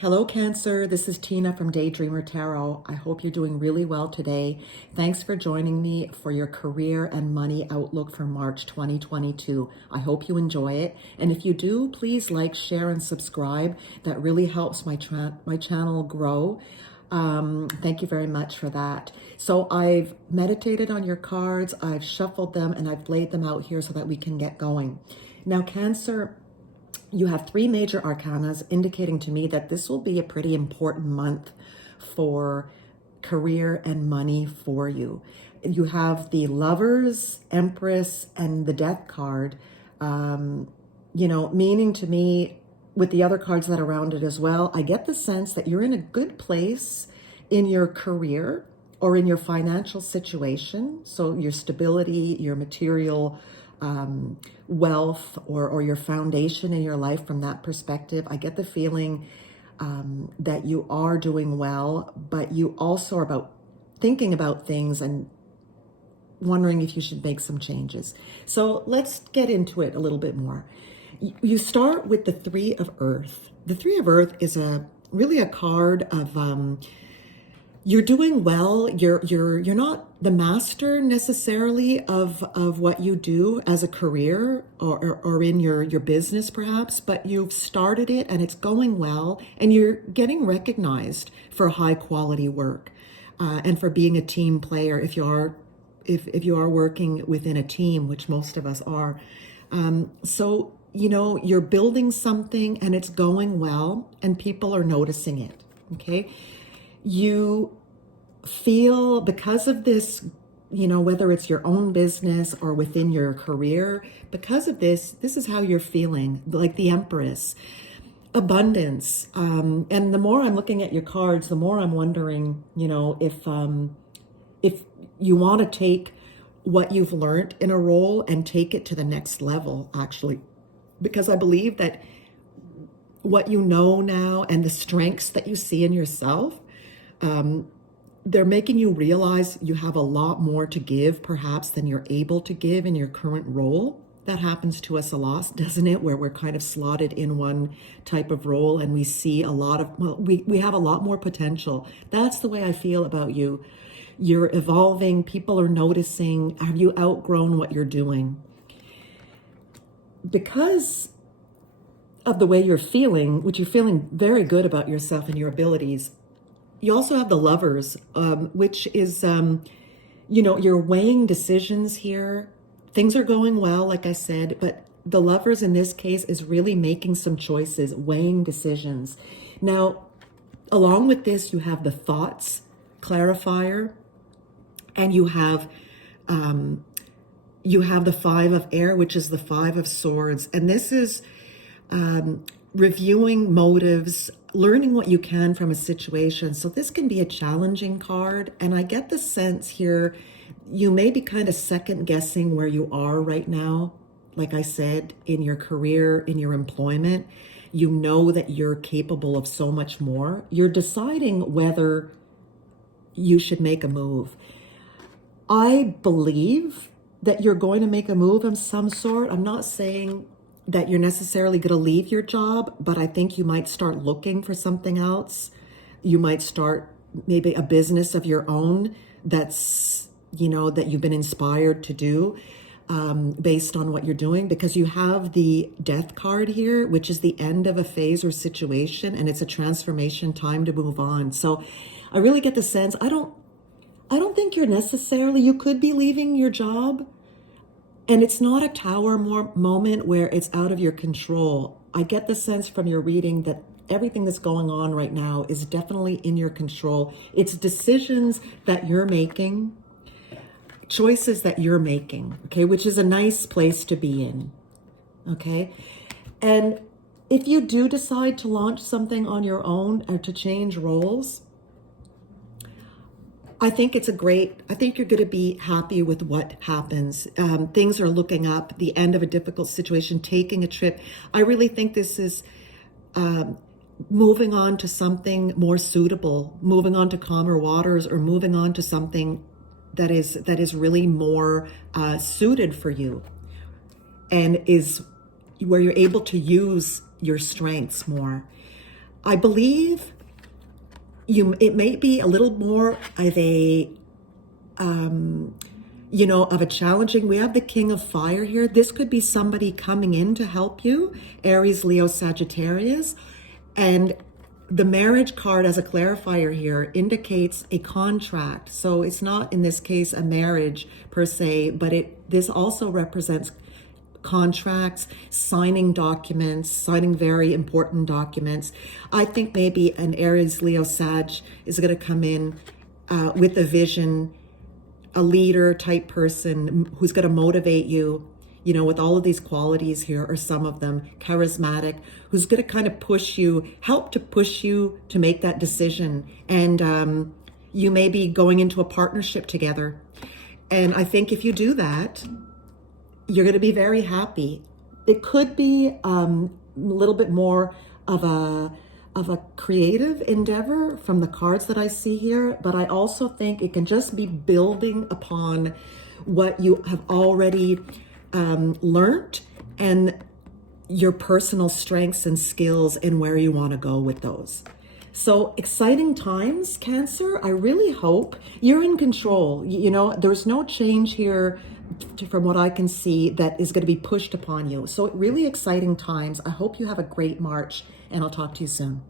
Hello, Cancer. This is Tina from Daydreamer Tarot. I hope you're doing really well today. Thanks for joining me for your career and money outlook for March 2022. I hope you enjoy it. And if you do, please like, share, and subscribe. That really helps my channel grow. Thank you very much for that. So I've meditated on your cards, I've shuffled them, and I've laid them out here so that we can get going. Now, Cancer, you have three major arcanas indicating to me that this will be a pretty important month for career and money for you. You have the Lovers, Empress, and the Death card, meaning to me, with the other cards that are around it as well, I get the sense that you're in a good place in your career or in your financial situation. So your stability, your material wealth, or your foundation in your life from that perspective. I get the feeling that you are doing well, but you also are thinking about things and wondering if you should make some changes. So let's get into it a little bit more. You start with the Three of Earth. The Three of Earth is really a card of you're doing well. You're not the master necessarily of what you do as a career or in your business perhaps, but you've started it and it's going well, and you're getting recognized for high quality work and for being a team player if you are working within a team, which most of us are. So you're building something and it's going well and people are noticing it. Okay. You feel because of this, whether it's your own business or within your career, because of this is how you're feeling, like the Empress, abundance. And the more I'm looking at your cards, the more I'm wondering, if you want to take what you've learned in a role and take it to the next level, actually, because I believe that what you know now and the strengths that you see in yourself, they're making you realize you have a lot more to give perhaps than you're able to give in your current role. That happens to us a lot, doesn't it? Where we're kind of slotted in one type of role and we see we have a lot more potential. That's the way I feel about you. You're evolving, people are noticing. Have you outgrown what you're doing? Because of the way you're feeling, which you're feeling very good about yourself and your abilities, you also have the Lovers, which is, you're weighing decisions here. Things are going well, like I said, but the Lovers in this case is really making some choices, weighing decisions. Now, along with this, you have the Thoughts clarifier, and you have the Five of Air, which is the Five of Swords. And this is reviewing motives, learning what you can from a situation. So this can be a challenging card. And I get the sense here, you may be kind of second guessing where you are right now. Like I said, in your career, in your employment, you know that you're capable of so much more. You're deciding whether you should make a move. I believe that you're going to make a move of some sort. I'm not saying that you're necessarily going to leave your job, but I think you might start looking for something else. You might start maybe a business of your own that's, that you've been inspired to do based on what you're doing, because you have the Death card here, which is the end of a phase or situation, and it's a transformation, time to move on. So I really get the sense, I don't think you could be leaving your job. And it's not a tower moment where it's out of your control. I get the sense from your reading that everything that's going on right now is definitely in your control. It's decisions that you're making, choices that you're making, okay, which is a nice place to be in, okay? And if you do decide to launch something on your own or to change roles, I think you're going to be happy with what happens. Things are looking up, the end of a difficult situation, taking a trip. I really think this is moving on to something more suitable, moving on to calmer waters, or moving on to something that is really more suited for you and is where you're able to use your strengths more. I believe it may be a little more of a of a challenging. We have the King of Fire here. This could be somebody coming in to help you, Aries, Leo, Sagittarius. And the marriage card as a clarifier here indicates a contract. So it's not in this case a marriage per se, but this also represents contracts, signing documents, signing very important documents. I think maybe an Aries, Leo, Sag is going to come in with a vision, a leader type person who's going to motivate you, with all of these qualities here, or some of them, charismatic, who's going to kind of help to push you to make that decision. And you may be going into a partnership together. And I think if you do that, you're going to be very happy. It could be a little bit more of a creative endeavor from the cards that I see here, but I also think it can just be building upon what you have already learned, and your personal strengths and skills, and where you want to go with those. So exciting times, Cancer. I really hope you're in control. There's no change here from what I can see that is going to be pushed upon you. So really exciting times. I hope you have a great March, and I'll talk to you soon.